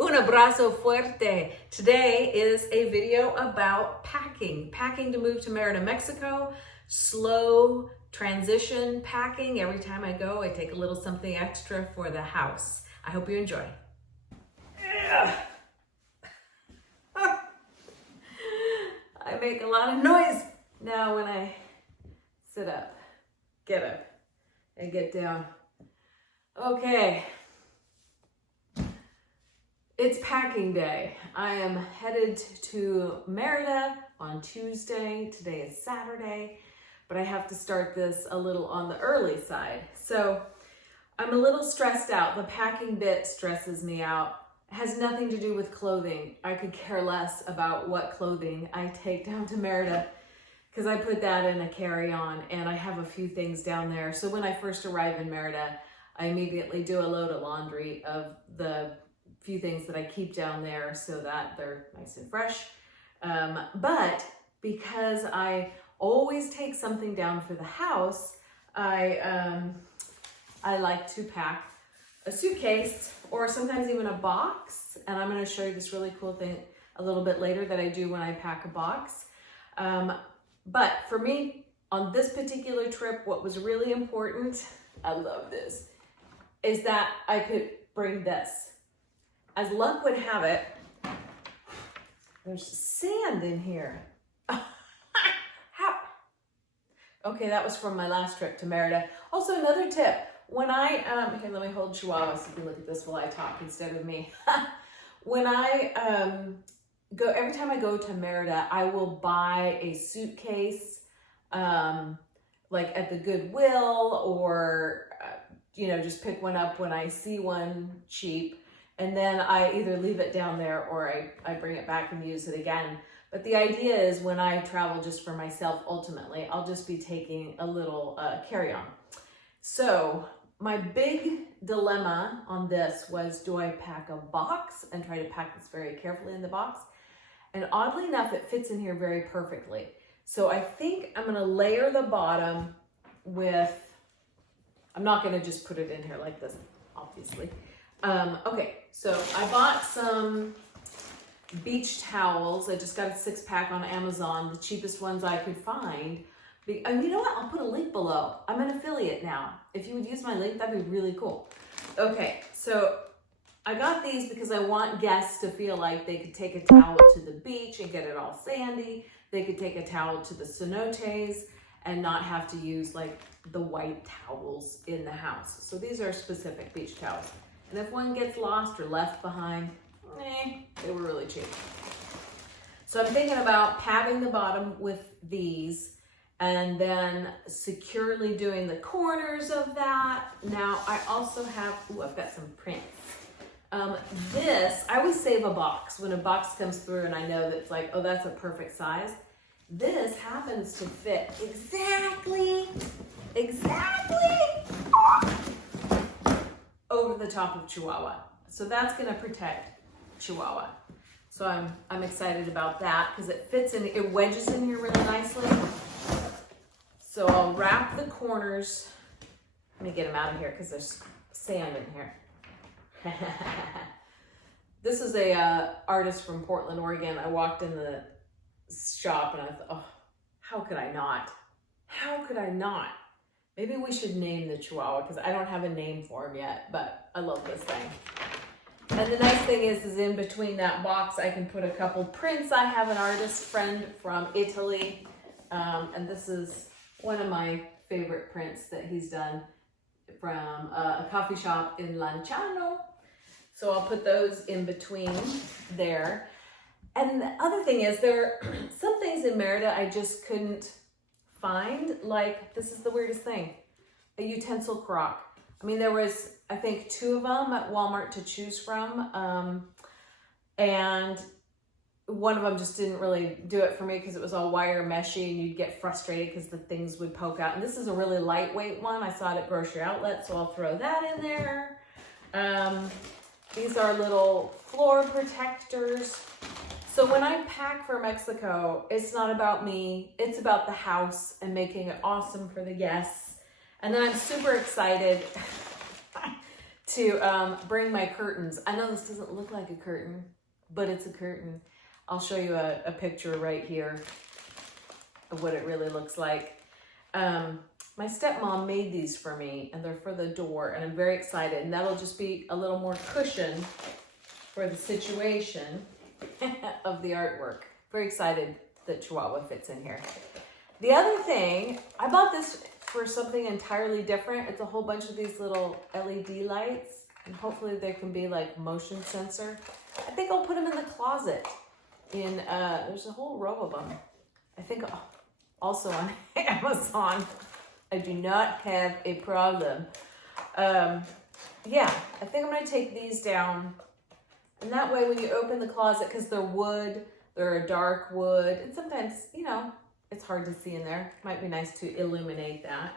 Un abrazo fuerte. Today is a video about packing. Packing to move to Mérida, Mexico. Slow transition packing. Every time I go, I take a little something extra for the house. I hope you enjoy. I make a lot of noise now when I sit up, get up, and get down. Okay. It's packing day. I am headed to Mérida on Tuesday. Today is Saturday, but I have to start this a little on the early side. So I'm a little stressed out. The packing bit stresses me out. It has nothing to do with clothing. I could care less about what clothing I take down to Mérida because I put that in a carry-on and I have a few things down there. So when I first arrive in Mérida, I immediately do a load of laundry of the few things that I keep down there so that they're nice and fresh. But because I always take something down for the house, I like to pack a suitcase or sometimes even a box. And I'm going to show you this really cool thing a little bit later that I do when I pack a box. But for me, on this particular trip, what was really important, I love this, is that I could bring this. As luck would have it, there's sand in here. How? Okay, that was from my last trip to Mérida. Also, another tip, when I, here, let me hold Chihuahua so you can look at this while I talk instead of me. When I every time I go to Mérida, I will buy a suitcase, like at the Goodwill or, just pick one up when I see one cheap. And then I either leave it down there or I bring it back and use it again. But the idea is when I travel just for myself, ultimately, I'll just be taking a little carry-on. So my big dilemma on this was, do I pack a box and try to pack this very carefully in the box? And oddly enough, it fits in here very perfectly. So I think I'm gonna layer the bottom with, I'm not gonna just put it in here like this, obviously. Okay, so I bought some beach towels. I just got a 6-pack on Amazon, the cheapest ones I could find. And you know what? I'll put a link below. I'm an affiliate now. If you would use my link, that'd be really cool. Okay, so I got these because I want guests to feel like they could take a towel to the beach and get it all sandy. They could take a towel to the cenotes and not have to use like the white towels in the house. So these are specific beach towels. And if one gets lost or left behind, they were really cheap. So I'm thinking about padding the bottom with these and then securely doing the corners of that. Now I also have, I've got some prints. This, I always save a box. When a box comes through and I know that it's like, oh, that's a perfect size. This happens to fit exactly over the top of Chihuahua. So that's gonna protect Chihuahua. So I'm excited about that because it fits in, it wedges in here really nicely. So I'll wrap the corners. Let me get them out of here because there's sand in here. This is a artist from Portland, Oregon. I walked in the shop and I thought, oh, how could I not? How could I not? Maybe we should name the Chihuahua because I don't have a name for him yet, but I love this thing. And the nice thing is in between that box, I can put a couple prints. I have an artist friend from Italy, and this is one of my favorite prints that he's done from a coffee shop in Lanciano. So I'll put those in between there. And the other thing is there are some things in Mérida I just couldn't find. Like, this is the weirdest thing, a utensil crock. I mean, there was, I think, 2 of them at Walmart to choose from. And one of them just didn't really do it for me because it was all wire meshy and you'd get frustrated because the things would poke out. And this is a really lightweight one. I saw it at Grocery Outlet, so I'll throw that in there. These are little floor protectors. So when I pack for Mexico, it's not about me, it's about the house and making it awesome for the guests. And then I'm super excited to bring my curtains. I know this doesn't look like a curtain, but it's a curtain. I'll show you a picture right here of what it really looks like. My stepmom made these for me, and they're for the door, and I'm very excited. And that'll just be a little more cushion for the situation of the artwork. Very excited that Chihuahua fits in here. The other thing, I bought this for something entirely different. It's a whole bunch of these little LED lights, and hopefully they can be like motion sensor. I think I'll put them in the closet. There's a whole row of them. I think also on Amazon. I do not have a problem. Yeah, I think I'm gonna take these down. And that way when you open the closet, because they're wood, they're a dark wood, and sometimes, you know, it's hard to see in there. Might be nice to illuminate that.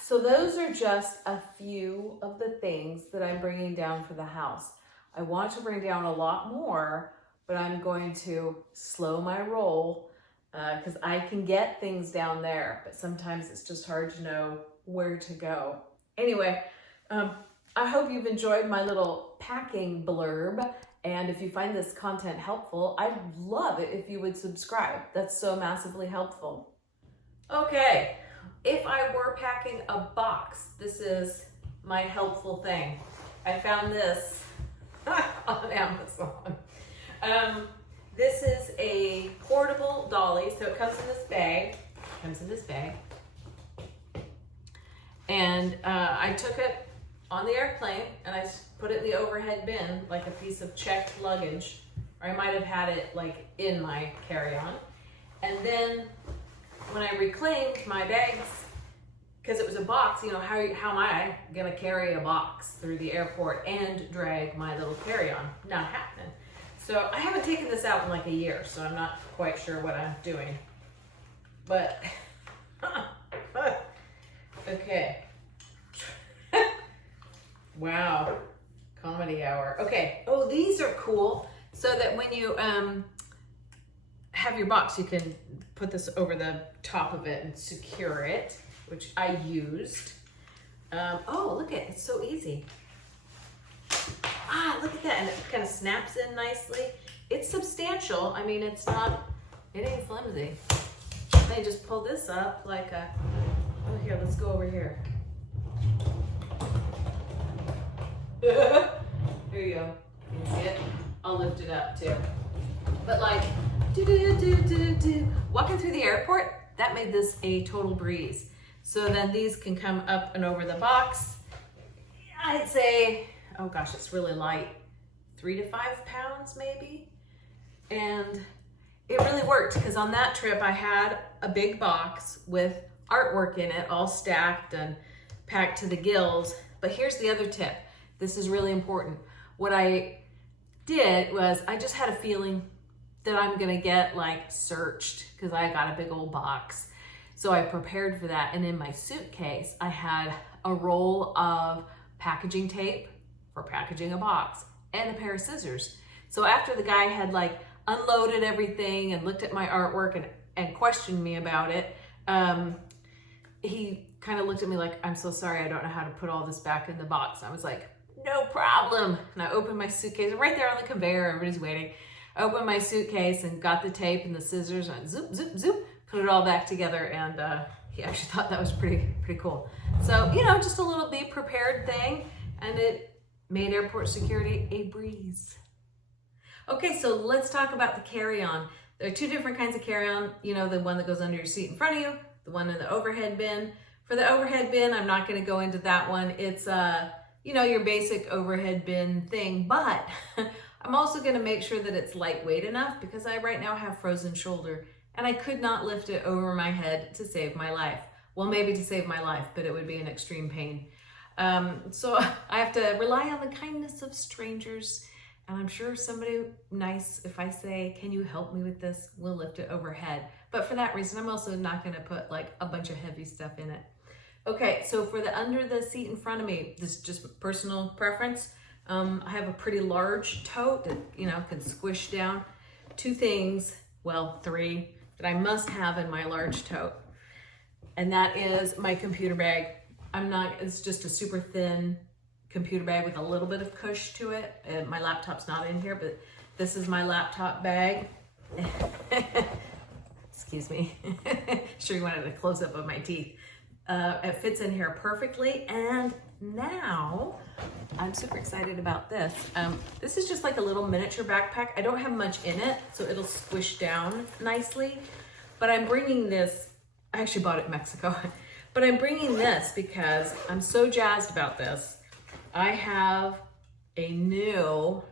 So those are just a few of the things that I'm bringing down for the house. I want to bring down a lot more, but I'm going to slow my roll because I can get things down there, but sometimes it's just hard to know where to go. Anyway, I hope you've enjoyed my little packing blurb. And if you find this content helpful, I'd love it if you would subscribe. That's so massively helpful. Okay, if I were packing a box, this is my helpful thing. I found this on Amazon. This is a portable dolly, so it comes in this bag. And I took it on the airplane and I put it in the overhead bin like a piece of checked luggage, or I might have had it like in my carry-on. And then when I reclaimed my bags, because it was a box, you know, how am I gonna carry a box through the airport and drag my little carry-on? Not happening. So I haven't taken this out in like a year, so I'm not quite sure what I'm doing. But, okay. Wow, comedy hour. Okay, oh, these are cool. So that when you have your box, you can put this over the top of it and secure it, which I used. Oh, look at it, it's so easy. Ah, look at that, and it kind of snaps in nicely. It's substantial. I mean, it ain't flimsy. They just pull this up like a, oh, here, let's go over here. There you go. You can see it? I'll lift it up too. But like, walking through the airport, that made this a total breeze. So then these can come up and over the box. I'd say, oh gosh, it's really light. 3 to 5 pounds maybe. And it really worked because on that trip I had a big box with artwork in it, all stacked and packed to the gills. But here's the other tip. This is really important. What I did was I just had a feeling that I'm gonna get like searched because I got a big old box. So I prepared for that. And in my suitcase, I had a roll of packaging tape for packaging a box and a pair of scissors. So after the guy had like unloaded everything and looked at my artwork and questioned me about it, he kind of looked at me like, I'm so sorry, I don't know how to put all this back in the box. I was like, no problem. And I opened my suitcase right there on the conveyor, everybody's waiting. I opened my suitcase and got the tape and the scissors and zoop, zoop, zoop, put it all back together. And he actually thought that was pretty cool. So, you know, just a little be prepared thing, and it made airport security a breeze. Okay, so let's talk about the carry-on. There are 2 different kinds of carry-on. You know, the one that goes under your seat in front of you, the one in the overhead bin. For the overhead bin, I'm not gonna go into that one. It's, you know, your basic overhead bin thing, but I'm also gonna make sure that it's lightweight enough because I right now have frozen shoulder and I could not lift it over my head to save my life. Well, maybe to save my life, but it would be an extreme pain. So I have to rely on the kindness of strangers, and I'm sure somebody nice, if I say, can you help me with this, will lift it overhead. But for that reason, I'm also not gonna put like a bunch of heavy stuff in it. Okay, so for the under the seat in front of me, this is just personal preference. I have a pretty large tote that, you know, can squish down. 2 things, well, 3, that I must have in my large tote. And that is my computer bag. it's just a super thin computer bag with a little bit of cush to it. And my laptop's not in here, but this is my laptop bag. Excuse me. Sure you wanted a close up of my teeth. It fits in here perfectly. And now I'm super excited about this. This is just like a little miniature backpack. I don't have much in it, so it'll squish down nicely. But I'm bringing this, I actually bought it in Mexico, but I'm bringing this because I'm so jazzed about this. I have a new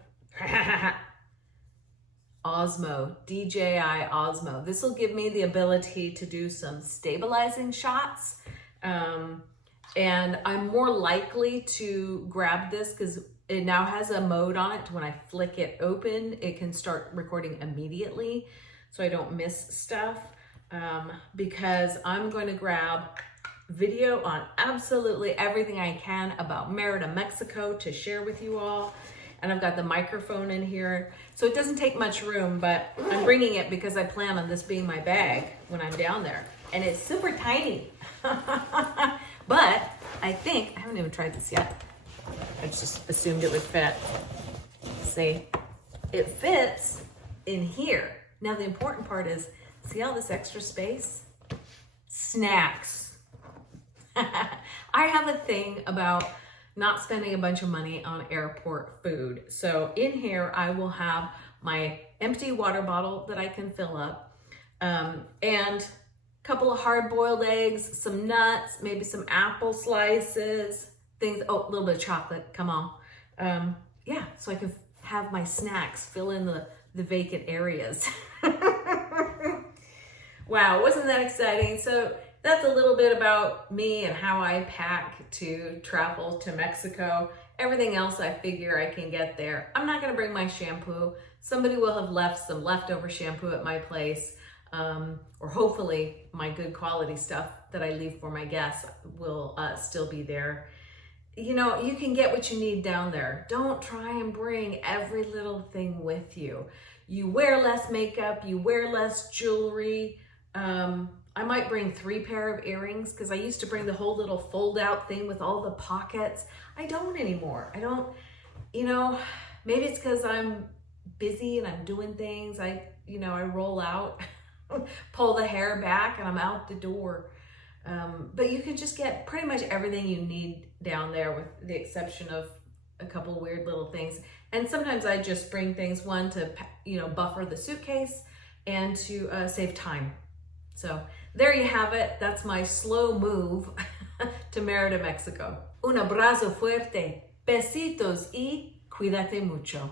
Osmo, DJI Osmo. This will give me the ability to do some stabilizing shots. And I'm more likely to grab this because it now has a mode on it. When I flick it open, it can start recording immediately so I don't miss stuff. Because I'm going to grab video on absolutely everything I can about Mérida, Mexico to share with you all. And I've got the microphone in here. So it doesn't take much room, but I'm bringing it because I plan on this being my bag when I'm down there. And it's super tiny. But I think, I haven't even tried this yet. I just assumed it would fit. See, it fits in here. Now the important part is, see all this extra space? Snacks. I have a thing about not spending a bunch of money on airport food. So in here, I will have my empty water bottle that I can fill up, and a couple of hard-boiled eggs, some nuts, maybe some apple slices, things, oh, a little bit of chocolate, come on. Yeah, so I can have my snacks fill in the vacant areas. Wow, wasn't that exciting? So that's a little bit about me and how I pack to travel to Mexico. Everything else I figure I can get there. I'm not gonna bring my shampoo. Somebody will have left some leftover shampoo at my place, or hopefully my good quality stuff that I leave for my guests will still be there. You know, you can get what you need down there. Don't try and bring every little thing with you. You wear less makeup, you wear less jewelry. I might bring 3 pair of earrings because I used to bring the whole little fold out thing with all the pockets. I don't anymore. I don't, you know, maybe it's because I'm busy and I'm doing things. I roll out, pull the hair back and I'm out the door. But you can just get pretty much everything you need down there with the exception of a couple weird little things. And sometimes I just bring things, one to, buffer the suitcase and to save time. So there you have it. That's my slow move to Mérida, Mexico. Un abrazo fuerte, besitos y cuídate mucho.